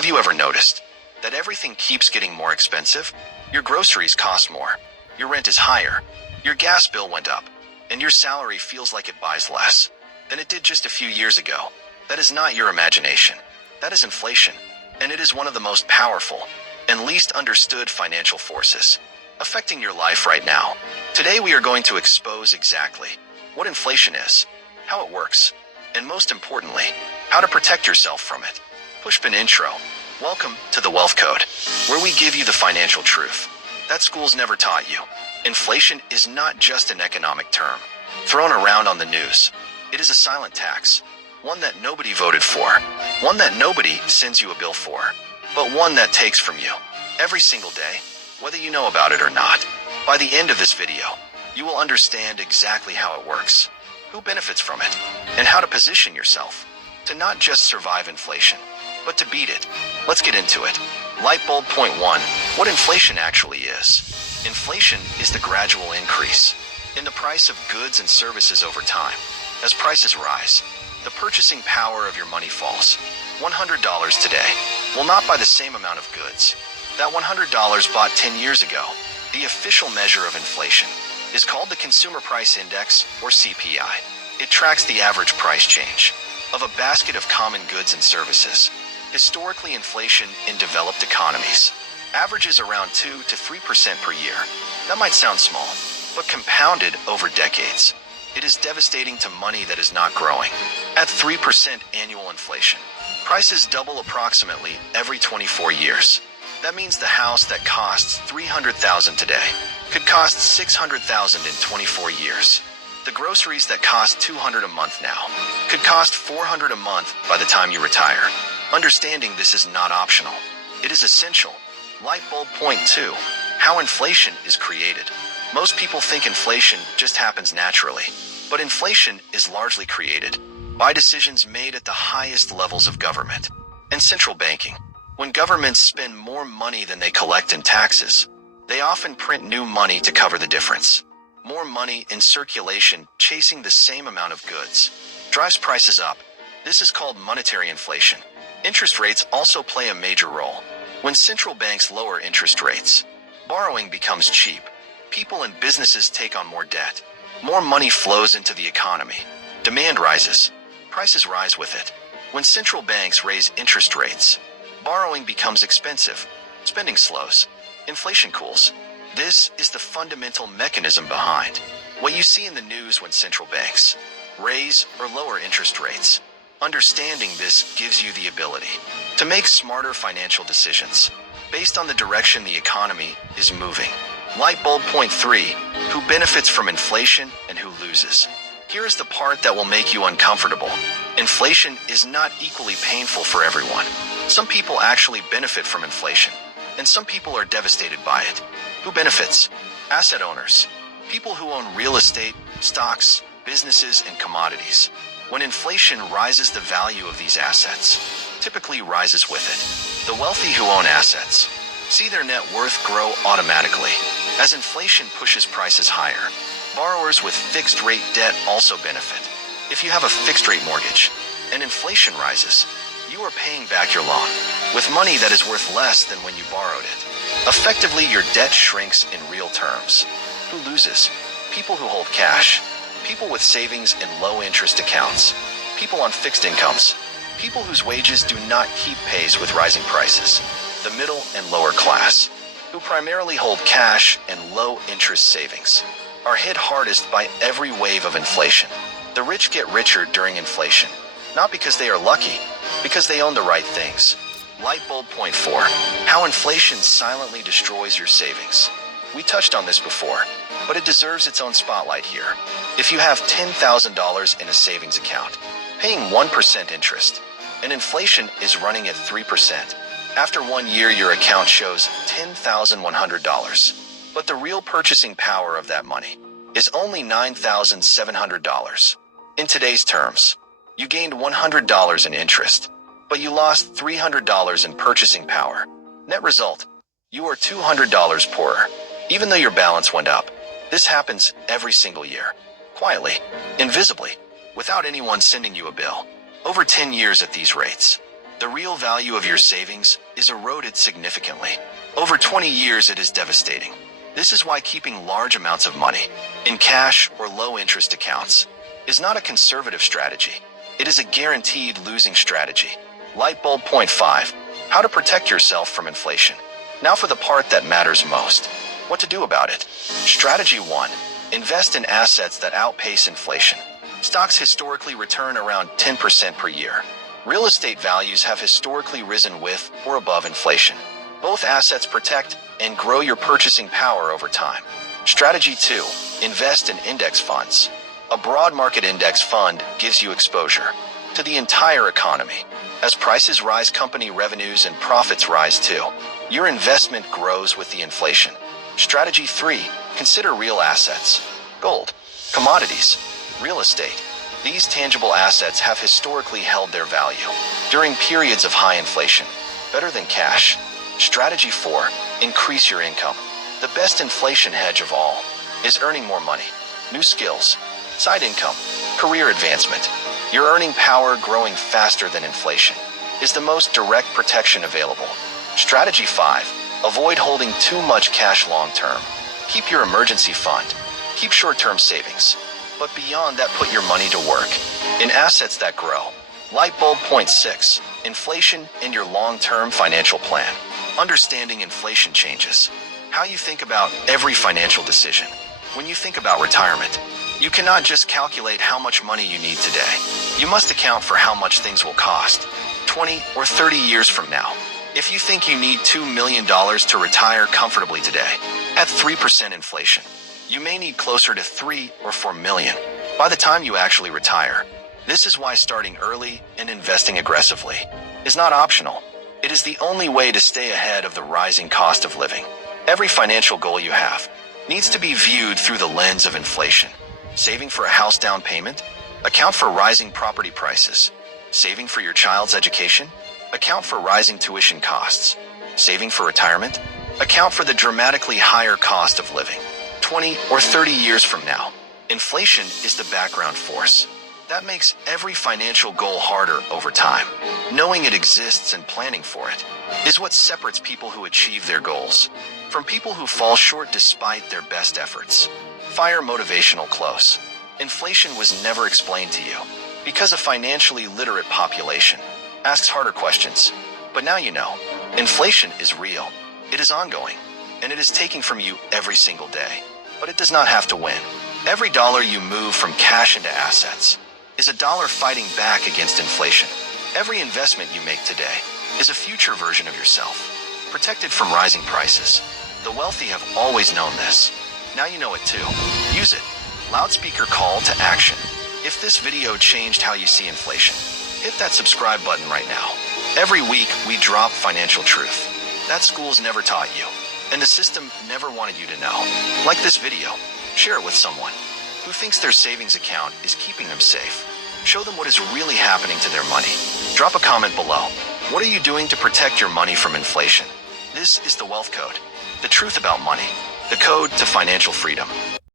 Have you ever noticed that everything keeps getting more expensive? Your groceries cost more, your rent is higher, your gas bill went up, and your salary feels like it buys less than it did just a few years ago. That is not your imagination. That is inflation, and it is one of the most powerful and least understood financial forces affecting your life right now. Today we are going to expose exactly what inflation is, how it works, and most importantly, how to protect yourself from it. Pushpin intro. Welcome to the Wealth Code, where we give you the financial truth that schools never taught you. Inflation is not just an economic term thrown around on the news. It is a silent tax, one that nobody voted for, one that nobody sends you a bill for, but one that takes from you every single day, whether you know about it or not. By the end of this video, you will understand exactly how it works, who benefits from it, and how to position yourself to not just survive inflation, but to beat it. Let's get into it. Light bulb point one, what inflation actually is. Inflation is the gradual increase in the price of goods and services over time. As prices rise, the purchasing power of your money falls. $100 today will not buy the same amount of goods that $100 bought 10 years ago. The official measure of inflation is called the Consumer Price Index, or CPI. It tracks the average price change of a basket of common goods and services. Historically, inflation in developed economies averages around 2 to 3% per year. That might sound small, but compounded over decades, it is devastating to money that is not growing. At 3% annual inflation, prices double approximately every 24 years. That means the house that costs $300,000 today could cost $600,000 in 24 years. The groceries that cost $200 a month now could cost $400 a month by the time you retire. Understanding this is not optional. It is essential. Light bulb point two, how inflation is created. Most people think inflation just happens naturally, but inflation is largely created by decisions made at the highest levels of government and central banking. When governments spend more money than they collect in taxes, they often print new money to cover the difference. More money in circulation chasing the same amount of goods drives prices up. This is called monetary inflation. Interest rates also play a major role. When central banks lower interest rates, borrowing becomes cheap. People and businesses take on more debt. More money flows into the economy. Demand rises. Prices rise with it. When central banks raise interest rates, borrowing becomes expensive. Spending slows. Inflation cools. This is the fundamental mechanism behind what you see in the news when central banks raise or lower interest rates. Understanding this gives you the ability to make smarter financial decisions based on the direction the economy is moving. Light bulb point three, who benefits from inflation and who loses. Here is the part that will make you uncomfortable. Inflation is not equally painful for everyone. Some people actually benefit from inflation, and some people are devastated by it. Who benefits? Asset owners. People who own real estate, stocks, businesses, and commodities. When inflation rises, the value of these assets typically rises with it. The wealthy who own assets see their net worth grow automatically as inflation pushes prices higher. Borrowers with fixed-rate debt also benefit. If you have a fixed-rate mortgage and inflation rises, you are paying back your loan with money that is worth less than when you borrowed it. Effectively, your debt shrinks in real terms. Who loses? People who hold cash, people with savings in low-interest accounts, people on fixed incomes, people whose wages do not keep pace with rising prices, the middle and lower class, who primarily hold cash and low-interest savings, are hit hardest by every wave of inflation. The rich get richer during inflation, not because they are lucky, because they own the right things. Light bulb point four, how inflation silently destroys your savings. We touched on this before, but it deserves its own spotlight here. If you have $10,000 in a savings account, paying 1% interest, and inflation is running at 3%, after 1 year your account shows $10,100. But the real purchasing power of that money is only $9,700. In today's terms, you gained $100 in interest, but you lost $300 in purchasing power. Net result, you are $200 poorer, even though your balance went up. This happens every single year, quietly, invisibly, without anyone sending you a bill. Over 10 years at these rates, the real value of your savings is eroded significantly. Over 20 years, it is devastating. This is why keeping large amounts of money in cash or low-interest accounts is not a conservative strategy. It is a guaranteed losing strategy. Light bulb point 5. How to protect yourself from inflation. Now for the part that matters most. What to do about it. Strategy 1. Invest in assets that outpace inflation. Stocks historically return around 10% per year. Real estate values have historically risen with or above inflation. Both assets protect and grow your purchasing power over time. Strategy 2. Invest in index funds. A broad market index fund gives you exposure to the entire economy. As prices rise, company revenues and profits rise too. Your investment grows with the inflation. Strategy 3. Consider real assets. Gold, commodities, real estate. These tangible assets have historically held their value during periods of high inflation, better than cash. Strategy 4. Increase your income. The best inflation hedge of all is earning more money, new skills, side income, career advancement. Your earning power growing faster than inflation is the most direct protection available. Strategy 5. Avoid holding too much cash long term. Keep your emergency fund. Keep short-term savings. But beyond that, put your money to work in assets that grow. Light bulb point 6. Inflation and your long-term financial plan. Understanding inflation changes how you think about every financial decision. When you think about retirement, you cannot just calculate how much money you need today. You must account for how much things will cost 20 or 30 years from now. If you think you need $2 million to retire comfortably today, at 3% inflation, you may need closer to 3 or 4 million by the time you actually retire. This is why starting early and investing aggressively is not optional. It is the only way to stay ahead of the rising cost of living. Every financial goal you have needs to be viewed through the lens of inflation. Saving for a house down payment? Account for rising property prices. Saving for your child's education? Account for rising tuition costs. Saving for retirement? Account for the dramatically higher cost of living. 20 or 30 years from now, inflation is the background force that makes every financial goal harder over time. Knowing it exists and planning for it is what separates people who achieve their goals from people who fall short despite their best efforts. Fire motivational close. Inflation was never explained to you because a financially literate population asks harder questions. But now you know. Inflation is real. It is ongoing, and it is taking from you every single day. But it does not have to win. Every dollar you move from cash into assets is a dollar fighting back against inflation. Every investment you make today is a future version of yourself, protected from rising prices. The wealthy have always known this. Now you know it too. Use it. Loudspeaker call to action. If this video changed how you see inflation, hit that subscribe button right now. Every week, we drop financial truth that schools never taught you, and the system never wanted you to know. Like this video, share it with someone who thinks their savings account is keeping them safe. Show them what is really happening to their money. Drop a comment below. What are you doing to protect your money from inflation? This is the Wealth Code, the truth about money, the code to financial freedom.